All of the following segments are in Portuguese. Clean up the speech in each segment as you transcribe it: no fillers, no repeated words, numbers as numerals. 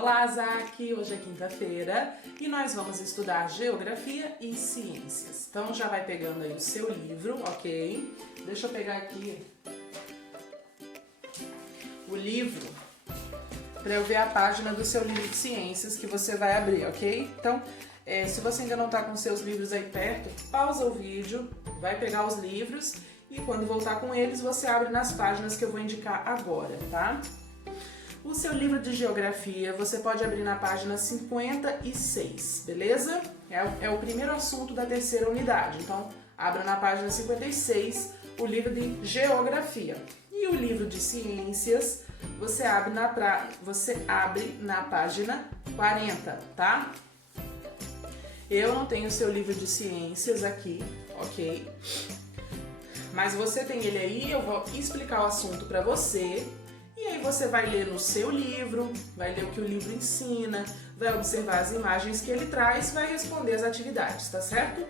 Olá, Zac! Hoje é quinta-feira e nós vamos estudar Geografia e Ciências. Então já vai pegando aí o seu livro, ok? Deixa eu pegar aqui o livro para eu ver a página do seu livro de ciências que você vai abrir, ok? Então, se você ainda não está com seus livros aí perto, pausa o vídeo, vai pegar os livros e quando voltar com eles, você abre nas páginas que eu vou indicar agora, tá? O seu livro de geografia você pode abrir na página 56, beleza? É o primeiro assunto da terceira unidade, então abra na página 56 o livro de geografia. E o livro de ciências você abre na página 40, tá? Eu não tenho o seu livro de ciências aqui, ok? Mas você tem ele aí, eu vou explicar o assunto para você. E aí você vai ler no seu livro, vai ler o que o livro ensina, vai observar as imagens que ele traz, vai responder as atividades, tá certo?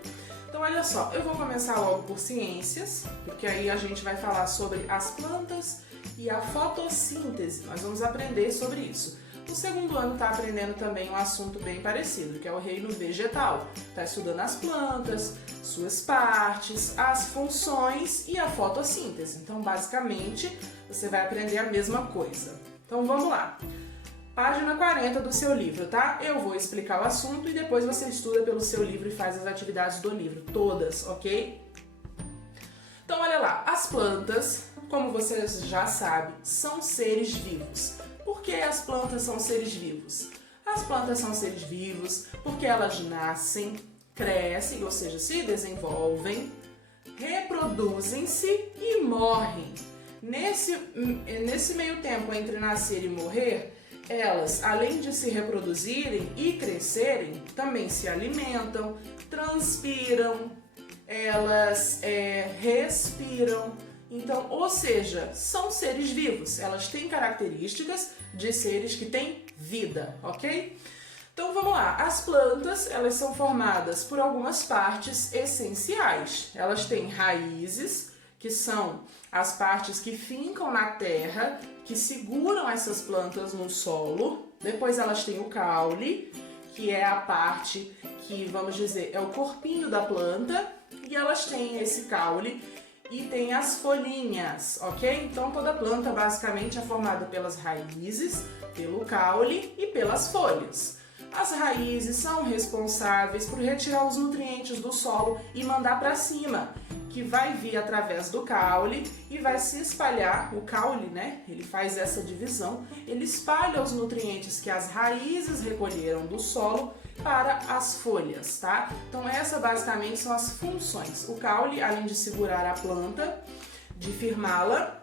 Então olha só, eu vou começar logo por ciências, porque aí a gente vai falar sobre as plantas e a fotossíntese. Nós vamos aprender sobre isso. O segundo ano está aprendendo também um assunto bem parecido, que é o reino vegetal. Está estudando as plantas, suas partes, as funções e a fotossíntese. Então, basicamente, você vai aprender a mesma coisa. Então, vamos lá. Página 40 do seu livro, tá? Eu vou explicar o assunto e depois você estuda pelo seu livro e faz as atividades do livro, todas, ok? Então, olha lá. As plantas, como vocês já sabem, são seres vivos. Por que as plantas são seres vivos? As plantas são seres vivos porque elas nascem, crescem, ou seja, se desenvolvem, reproduzem-se e morrem. Nesse meio tempo entre nascer e morrer, elas, além de se reproduzirem e crescerem, também se alimentam, transpiram, elas respiram. Então, ou seja, são seres vivos, elas têm características de seres que têm vida, ok? Então vamos lá, as plantas, elas são formadas por algumas partes essenciais. Elas têm raízes, que são as partes que fincam na terra, que seguram essas plantas no solo. Depois elas têm o caule, que é a parte que, vamos dizer, é o corpinho da planta, e elas têm esse caule e tem as folhinhas, ok? Então toda planta basicamente é formada pelas raízes, pelo caule e pelas folhas. As raízes são responsáveis por retirar os nutrientes do solo e mandar para cima, que vai vir através do caule e vai se espalhar. O caule, né? Ele faz essa divisão, ele espalha os nutrientes que as raízes recolheram do solo para as folhas, tá? Então essas basicamente são as funções. O caule, além de segurar a planta, de firmá-la,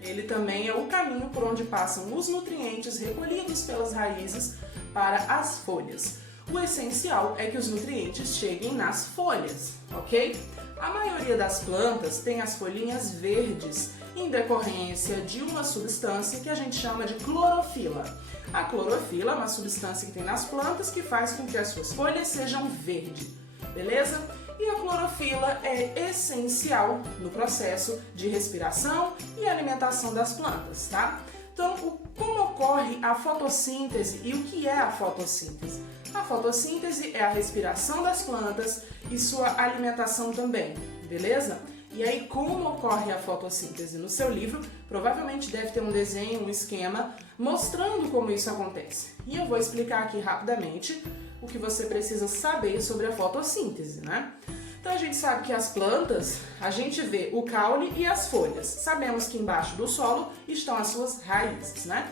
ele também é o caminho por onde passam os nutrientes recolhidos pelas raízes para as folhas. O essencial é que os nutrientes cheguem nas folhas, ok? A maioria das plantas tem as folhinhas verdes em decorrência de uma substância que a gente chama de clorofila. A clorofila é uma substância que tem nas plantas que faz com que as suas folhas sejam verdes, beleza? E a clorofila é essencial no processo de respiração e alimentação das plantas, tá? Então, como ocorre a fotossíntese e o que é a fotossíntese? A fotossíntese é a respiração das plantas e sua alimentação também, beleza? E aí, como ocorre a fotossíntese? No seu livro, provavelmente deve ter um desenho, um esquema, mostrando como isso acontece. E eu vou explicar aqui rapidamente o que você precisa saber sobre a fotossíntese, né? Então, a gente sabe que as plantas, a gente vê o caule e as folhas. Sabemos que embaixo do solo estão as suas raízes, né?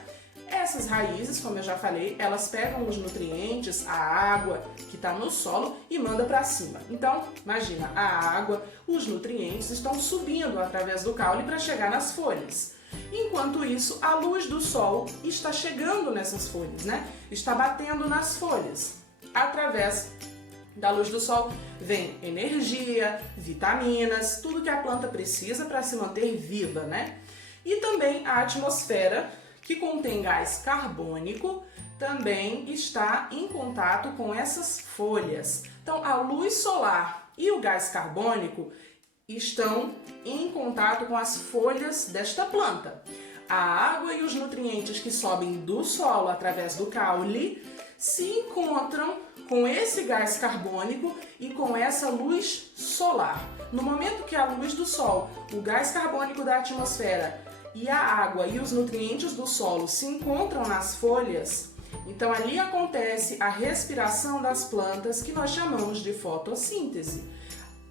Essas raízes, como eu já falei, elas pegam os nutrientes, a água que está no solo e manda para cima. Então, imagina, a água, os nutrientes estão subindo através do caule para chegar nas folhas. Enquanto isso, a luz do sol está chegando nessas folhas, né? Está batendo nas folhas. Através da luz do sol vem energia, vitaminas, tudo que a planta precisa para se manter viva, né? E também a atmosfera, que contém gás carbônico, também está em contato com essas folhas. Então, a luz solar e o gás carbônico estão em contato com as folhas desta planta. a água e os nutrientes que sobem do solo através do caule se encontram com esse gás carbônico e com essa luz solar. No momento que a luz do sol, o gás carbônico da atmosfera e a água e os nutrientes do solo se encontram nas folhas, então ali acontece a respiração das plantas, que nós chamamos de fotossíntese.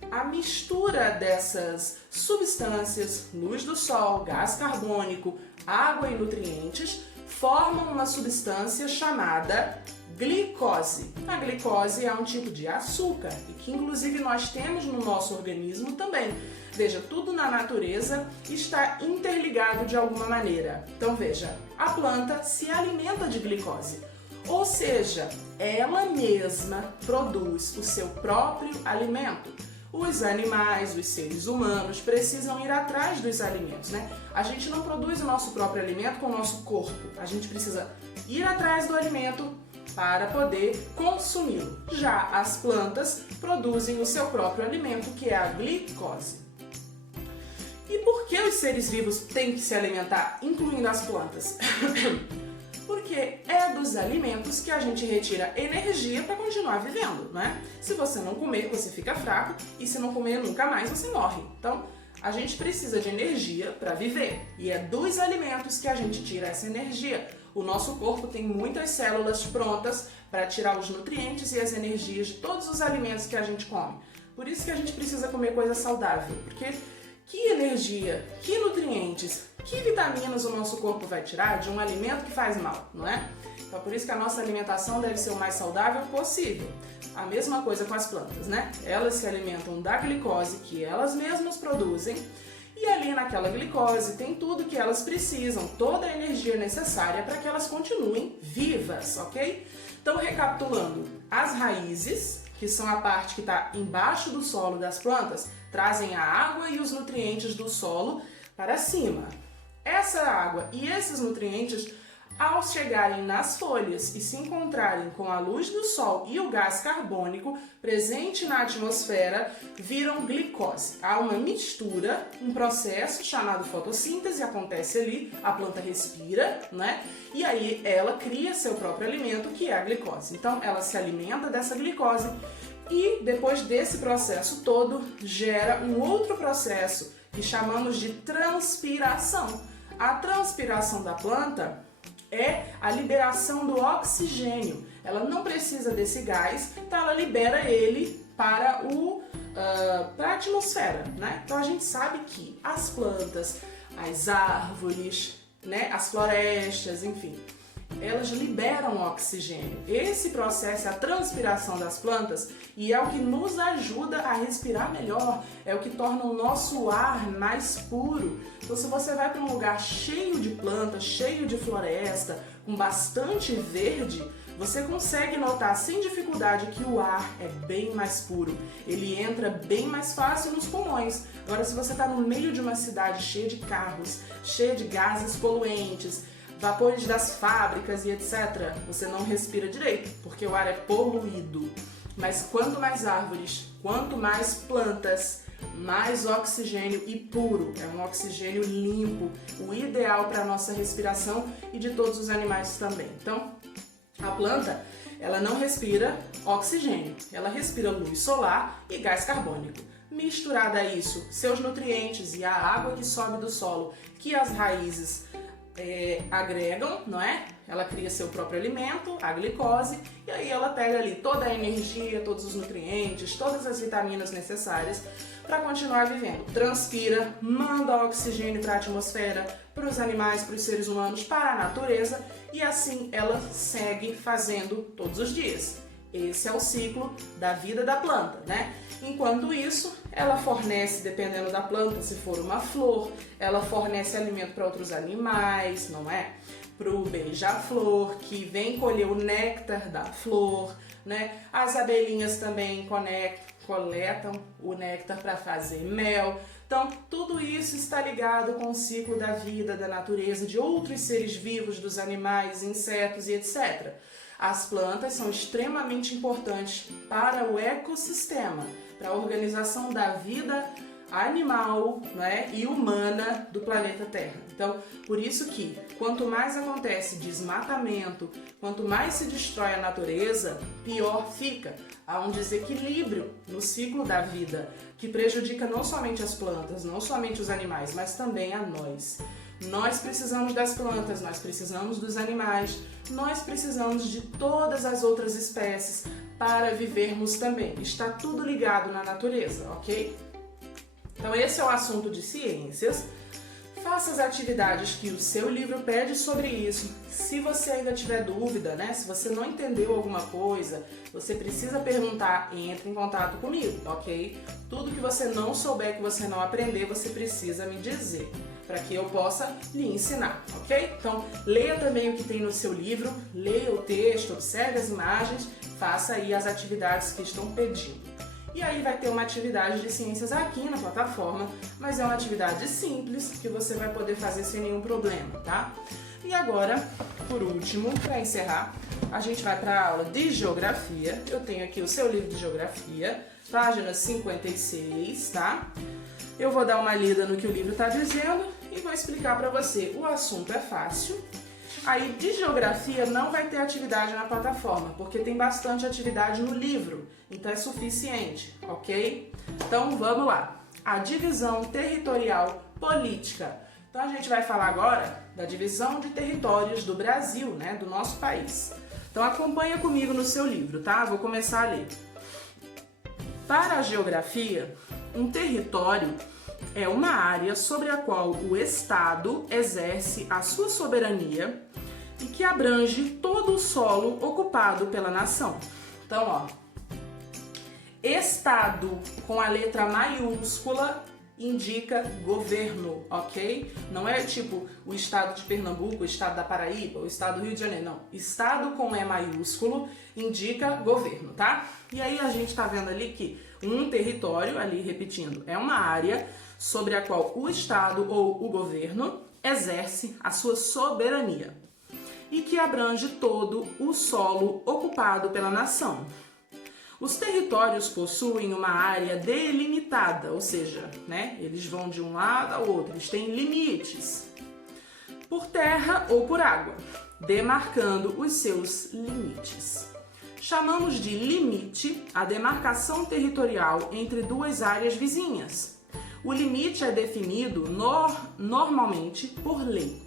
A mistura dessas substâncias, luz do sol, gás carbônico, água e nutrientes, formam uma substância chamada glicose. A glicose é um tipo de açúcar e que inclusive nós temos no nosso organismo também. Veja, tudo na natureza está interligado de alguma maneira. Então veja, a planta se alimenta de glicose, ou seja, ela mesma produz o seu próprio alimento. Os animais, os seres humanos precisam ir atrás dos alimentos, né? A gente não produz o nosso próprio alimento com o nosso corpo. A gente precisa ir atrás do alimento para poder consumi-lo. Já as plantas produzem o seu próprio alimento, que é a glicose. E por que os seres vivos têm que se alimentar, incluindo as plantas? Porque é dos alimentos que a gente retira energia para continuar vivendo, né? Se você não comer, você fica fraco, e se não comer nunca mais, você morre. Então, a gente precisa de energia para viver, e é dos alimentos que a gente tira essa energia. O nosso corpo tem muitas células prontas para tirar os nutrientes e as energias de todos os alimentos que a gente come. Por isso que a gente precisa comer coisa saudável, porque que energia, que nutrientes, que vitaminas o nosso corpo vai tirar de um alimento que faz mal, não é? Então por isso que a nossa alimentação deve ser o mais saudável possível. A mesma coisa com as plantas, né? Elas se alimentam da glicose que elas mesmas produzem, e ali naquela glicose tem tudo que elas precisam, toda a energia necessária para que elas continuem vivas, ok? Então recapitulando, as raízes, que são a parte que está embaixo do solo das plantas, trazem a água e os nutrientes do solo para cima. Essa água e esses nutrientes, ao chegarem nas folhas e se encontrarem com a luz do sol e o gás carbônico presente na atmosfera, viram glicose. Há uma mistura, um processo chamado fotossíntese, acontece ali, a planta respira, né? E aí ela cria seu próprio alimento, que é a glicose. Então ela se alimenta dessa glicose e depois desse processo todo gera um outro processo que chamamos de transpiração. A transpiração da planta é a liberação do oxigênio. Ela não precisa desse gás, então ela libera ele para a atmosfera, né? Então a gente sabe que as plantas, as árvores, né, as florestas, enfim, elas liberam oxigênio. Esse processo é a transpiração das plantas e é o que nos ajuda a respirar melhor, é o que torna o nosso ar mais puro. Então se você vai para um lugar cheio de plantas, cheio de floresta, com bastante verde, você consegue notar sem dificuldade que o ar é bem mais puro, ele entra bem mais fácil nos pulmões. Agora se você está no meio de uma cidade cheia de carros, cheia de gases poluentes, vapores das fábricas e etc., você não respira direito, porque o ar é poluído. Mas quanto mais árvores, quanto mais plantas, mais oxigênio e puro. É um oxigênio limpo, o ideal para a nossa respiração e de todos os animais também. Então, a planta, ela não respira oxigênio, ela respira luz solar e gás carbônico. Misturada a isso, seus nutrientes e a água que sobe do solo, que as raízes agregam, não é? Ela cria seu próprio alimento, a glicose, e aí ela pega ali toda a energia, todos os nutrientes, todas as vitaminas necessárias para continuar vivendo. Transpira, manda oxigênio para a atmosfera, para os animais, para os seres humanos, para a natureza, e assim ela segue fazendo todos os dias. Esse é o ciclo da vida da planta, né? Enquanto isso, ela fornece, dependendo da planta, se for uma flor, ela fornece alimento para outros animais, não é? Para o beija-flor, que vem colher o néctar da flor, né? As abelhinhas também coletam o néctar para fazer mel. Então, tudo isso está ligado com o ciclo da vida, da natureza, de outros seres vivos, dos animais, insetos e etc. As plantas são extremamente importantes para o ecossistema, para a organização da vida animal, né, e humana do planeta Terra. Então, por isso que quanto mais acontece desmatamento, quanto mais se destrói a natureza, pior fica. Há um desequilíbrio no ciclo da vida que prejudica não somente as plantas, não somente os animais, mas também a nós. Nós precisamos das plantas, nós precisamos dos animais, nós precisamos de todas as outras espécies para vivermos também. Está tudo ligado na natureza, ok? Então esse é o assunto de ciências. Faça as atividades que o seu livro pede sobre isso. Se você ainda tiver dúvida, né? Se você não entendeu alguma coisa, você precisa perguntar, entre em contato comigo, ok? Tudo que você não souber, que você não aprender, você precisa me dizer, para que eu possa lhe ensinar, ok? Então, leia também o que tem no seu livro, leia o texto, observe as imagens, faça aí as atividades que estão pedindo. E aí vai ter uma atividade de ciências aqui na plataforma, mas é uma atividade simples que você vai poder fazer sem nenhum problema, tá? E agora, por último, para encerrar, a gente vai para a aula de geografia. Eu tenho aqui o seu livro de geografia, página 56, tá? Eu vou dar uma lida no que o livro está dizendo e vou explicar para você. O assunto é fácil. Aí, de geografia, não vai ter atividade na plataforma, porque tem bastante atividade no livro, então é suficiente, ok? Então, vamos lá. A divisão territorial política. Então, a gente vai falar agora da divisão de territórios do Brasil, né, do nosso país. Então, acompanha comigo no seu livro, tá? Vou começar a ler. Para a geografia, um território é uma área sobre a qual o Estado exerce a sua soberania e que abrange todo o solo ocupado pela nação. Então, ó, Estado com a letra maiúscula indica governo, ok? Não é tipo o estado de Pernambuco, o estado da Paraíba, o estado do Rio de Janeiro, não. Estado com E maiúsculo indica governo, tá? E aí a gente tá vendo ali que um território, ali repetindo, é uma área sobre a qual o Estado ou o governo exerce a sua soberania e que abrange todo o solo ocupado pela nação. Os territórios possuem uma área delimitada, ou seja, né, eles vão de um lado ao outro, eles têm limites, por terra ou por água, demarcando os seus limites. Chamamos de limite a demarcação territorial entre duas áreas vizinhas. O limite é definido normalmente por lei,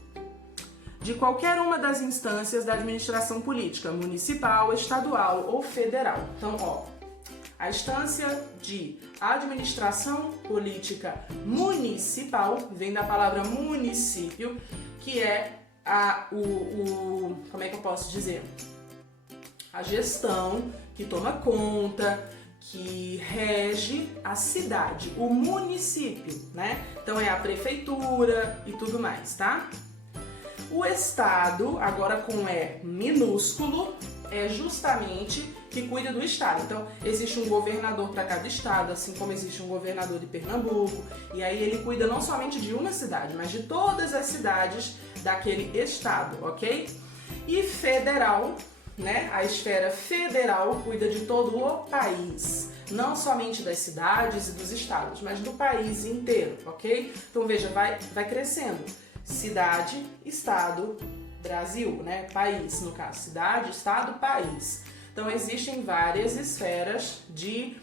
de qualquer uma das instâncias da administração política, municipal, estadual ou federal. Então, ó, a instância de administração política municipal vem da palavra município, que é como é que eu posso dizer? A gestão que toma conta, que rege a cidade, o município, né? Então é a prefeitura e tudo mais, tá? O Estado, agora com E minúsculo, é justamente que cuida do Estado. Então, existe um governador para cada estado, assim como existe um governador de Pernambuco, e aí ele cuida não somente de uma cidade, mas de todas as cidades daquele estado, ok? E federal, né? A esfera federal cuida de todo o país, não somente das cidades e dos estados, mas do país inteiro, ok? Então, veja, vai crescendo. Cidade, estado, Brasil, né? País, no caso. Cidade, estado, país. Então, existem várias esferas de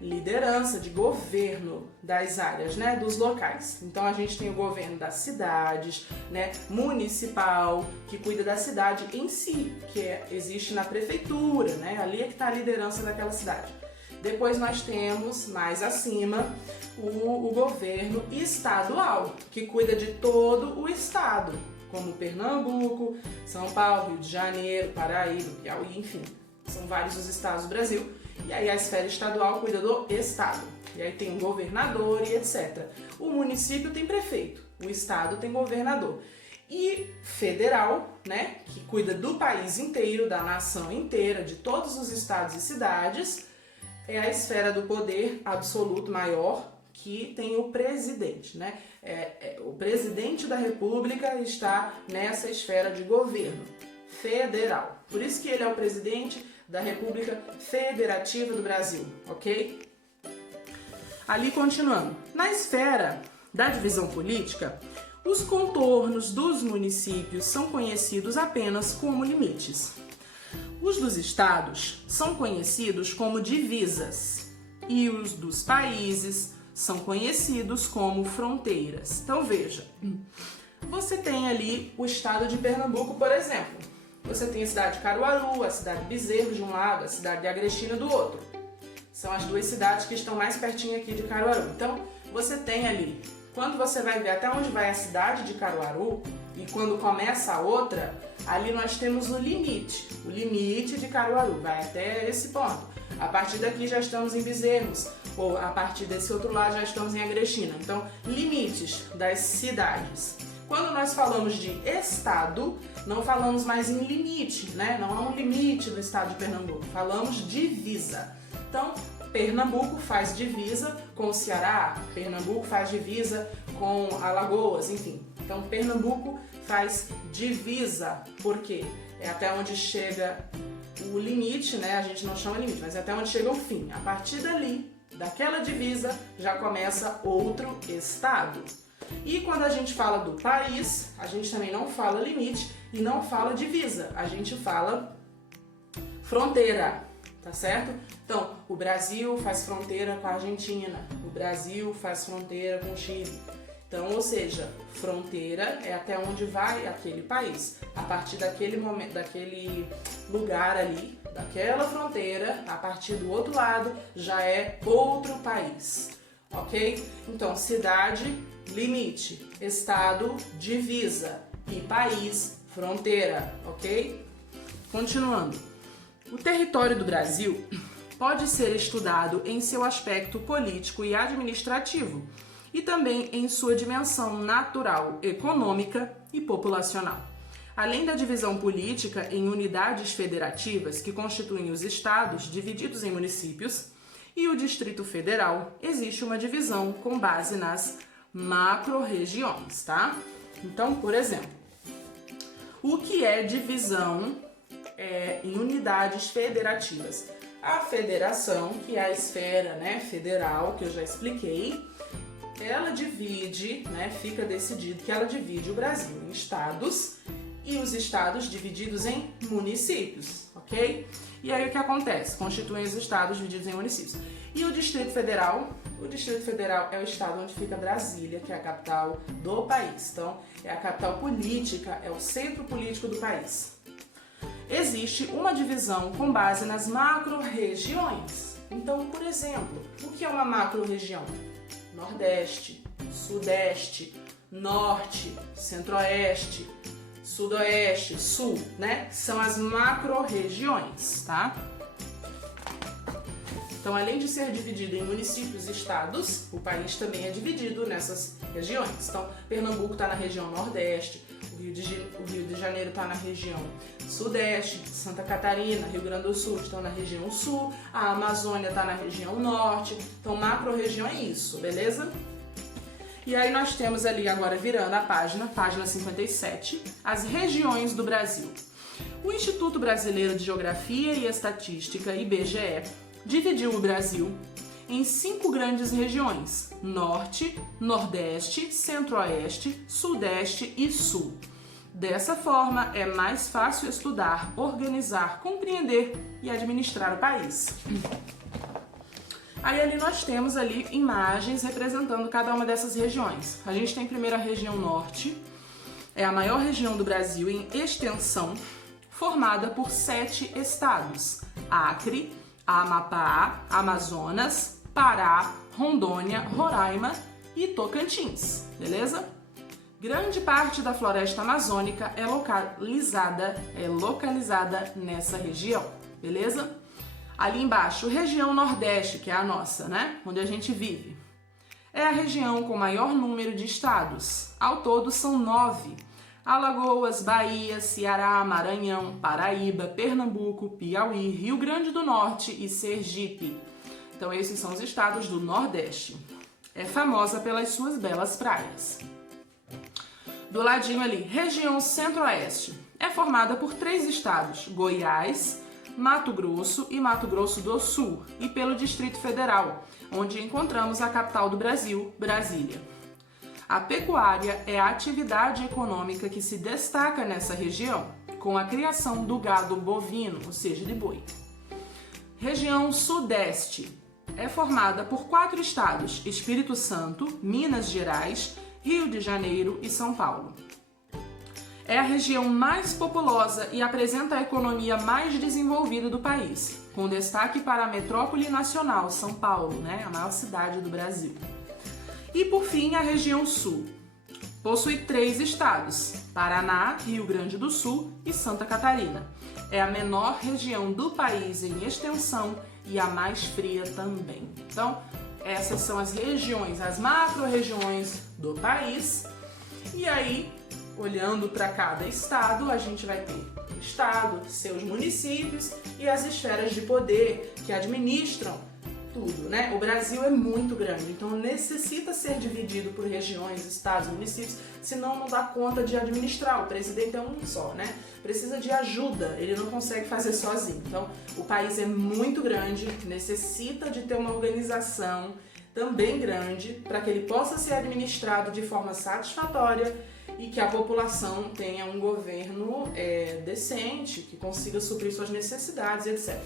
liderança, de governo das áreas, né? Dos locais. Então, a gente tem o governo das cidades, né? Municipal, que cuida da cidade em si, que existe na prefeitura, né? Ali é que está a liderança daquela cidade. Depois nós temos, mais acima, o governo estadual, que cuida de todo o estado, como Pernambuco, São Paulo, Rio de Janeiro, Paraíba, Piauí, enfim. São vários os estados do Brasil. E aí a esfera estadual cuida do estado. E aí tem o governador e etc. O município tem prefeito, o estado tem governador. E federal, né, que cuida do país inteiro, da nação inteira, de todos os estados e cidades, é a esfera do poder absoluto maior, que tem o presidente, né? O presidente da República está nessa esfera de governo federal. Por isso que ele é o presidente da República Federativa do Brasil, ok? Ali continuando. Na esfera da divisão política, os contornos dos municípios são conhecidos apenas como limites. Os dos estados são conhecidos como divisas e os dos países são conhecidos como fronteiras. Então veja, você tem ali o estado de Pernambuco, por exemplo. Você tem a cidade de Caruaru, a cidade de Bezerro de um lado, a cidade de Agrestina do outro. São as duas cidades que estão mais pertinho aqui de Caruaru. Então você tem ali, quando você vai ver até onde vai a cidade de Caruaru e quando começa a outra, ali nós temos o limite de Caruaru, vai até esse ponto. A partir daqui já estamos em Bezerros, ou a partir desse outro lado já estamos em Agrestina. Então, limites das cidades. Quando nós falamos de estado, não falamos mais em limite, né? Não há um limite no estado de Pernambuco, falamos divisa. Então, Pernambuco faz divisa com o Ceará, Pernambuco faz divisa com Alagoas, enfim. Então, Pernambuco faz divisa, porque é até onde chega o limite, né? A gente não chama limite, mas é até onde chega o fim. A partir dali, daquela divisa, já começa outro estado. E quando a gente fala do país, a gente também não fala limite e não fala divisa, a gente fala fronteira, tá certo? Então, o Brasil faz fronteira com a Argentina, o Brasil faz fronteira com o Chile. Então, ou seja, fronteira é até onde vai aquele país. A partir daquele momento, daquele lugar ali, daquela fronteira, a partir do outro lado, já é outro país, ok? Então, cidade, limite, estado, divisa e país, fronteira, ok? Continuando. O território do Brasil pode ser estudado em seu aspecto político e administrativo, e também em sua dimensão natural, econômica e populacional. Além da divisão política em unidades federativas que constituem os estados divididos em municípios e o Distrito Federal, existe uma divisão com base nas macro-regiões, tá? Então, por exemplo, o que é divisão em unidades federativas? A federação, que é a esfera, né, federal, que eu já expliquei, ela divide, né, fica decidido que ela divide o Brasil em estados e os estados divididos em municípios, ok? E aí o que acontece? Constituem os estados divididos em municípios. E o Distrito Federal? O Distrito Federal é o estado onde fica Brasília, que é a capital do país. Então, é a capital política, é o centro político do país. Existe uma divisão com base nas macro-regiões. Então, por exemplo, o que é uma macro-região? Nordeste, Sudeste, Norte, Centro-Oeste, Sudoeste, Sul, né? São as macro-regiões, tá? Então, além de ser dividido em municípios e estados, o país também é dividido nessas regiões. Então, Pernambuco está na região Nordeste, o Rio de Janeiro está na região Sudeste, Santa Catarina, Rio Grande do Sul estão na região Sul, a Amazônia está na região Norte. Então, macro-região é isso, beleza? E aí nós temos ali, agora virando a página 57, as regiões do Brasil. O Instituto Brasileiro de Geografia e Estatística, IBGE, dividiu o Brasil em 5 grandes regiões: Norte, Nordeste, Centro-Oeste, Sudeste e Sul. Dessa forma, é mais fácil estudar, organizar, compreender e administrar o país. Aí ali nós temos ali imagens representando cada uma dessas regiões. A gente tem primeiro a região Norte, é a maior região do Brasil em extensão, formada por 7 estados: Acre, Amapá, Amazonas, Pará, Rondônia, Roraima e Tocantins, beleza? Grande parte da floresta amazônica é localizada nessa região, beleza? Ali embaixo, região Nordeste, que é a nossa, né? Onde a gente vive. É a região com maior número de estados. Ao todo são 9. Alagoas, Bahia, Ceará, Maranhão, Paraíba, Pernambuco, Piauí, Rio Grande do Norte e Sergipe. Então esses são os estados do Nordeste. É famosa pelas suas belas praias. Do ladinho ali, região Centro-Oeste. É formada por 3 estados: Goiás, Mato Grosso e Mato Grosso do Sul, e pelo Distrito Federal, onde encontramos a capital do Brasil, Brasília. A pecuária é a atividade econômica que se destaca nessa região, com a criação do gado bovino, ou seja, de boi. Região Sudeste é formada por 4 estados: Espírito Santo, Minas Gerais, Rio de Janeiro e São Paulo. É a região mais populosa e apresenta a economia mais desenvolvida do país, com destaque para a metrópole nacional, São Paulo, a maior cidade do Brasil. E por fim, a região Sul. Possui 3 estados: Paraná, Rio Grande do Sul e Santa Catarina. É a menor região do país em extensão e a mais fria também. Então, essas são as regiões, as macro-regiões do país. E aí, olhando para cada estado, a gente vai ter o estado, seus municípios e as esferas de poder que administram tudo, O Brasil é muito grande, então necessita ser dividido por regiões, estados, municípios, senão não dá conta de administrar. O presidente é um só, Precisa de ajuda, ele não consegue fazer sozinho. Então, o país é muito grande, necessita de ter uma organização também grande para que ele possa ser administrado de forma satisfatória e que a população tenha um governo decente, que consiga suprir suas necessidades, etc.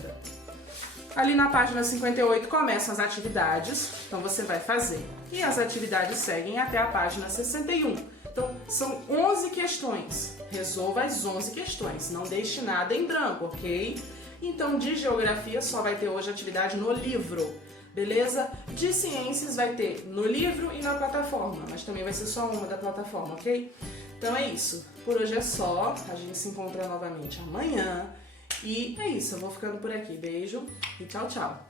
Ali na página 58 começam as atividades, então você vai fazer. E as atividades seguem até a página 61. Então, são 11 questões. Resolva as 11 questões, não deixe nada em branco, ok? Então, de geografia só vai ter hoje atividade no livro, beleza? De ciências vai ter no livro e na plataforma, mas também vai ser só uma da plataforma, ok? Então é isso. Por hoje é só. A gente se encontra novamente amanhã. E é isso, eu vou ficando por aqui. Beijo e tchau, tchau!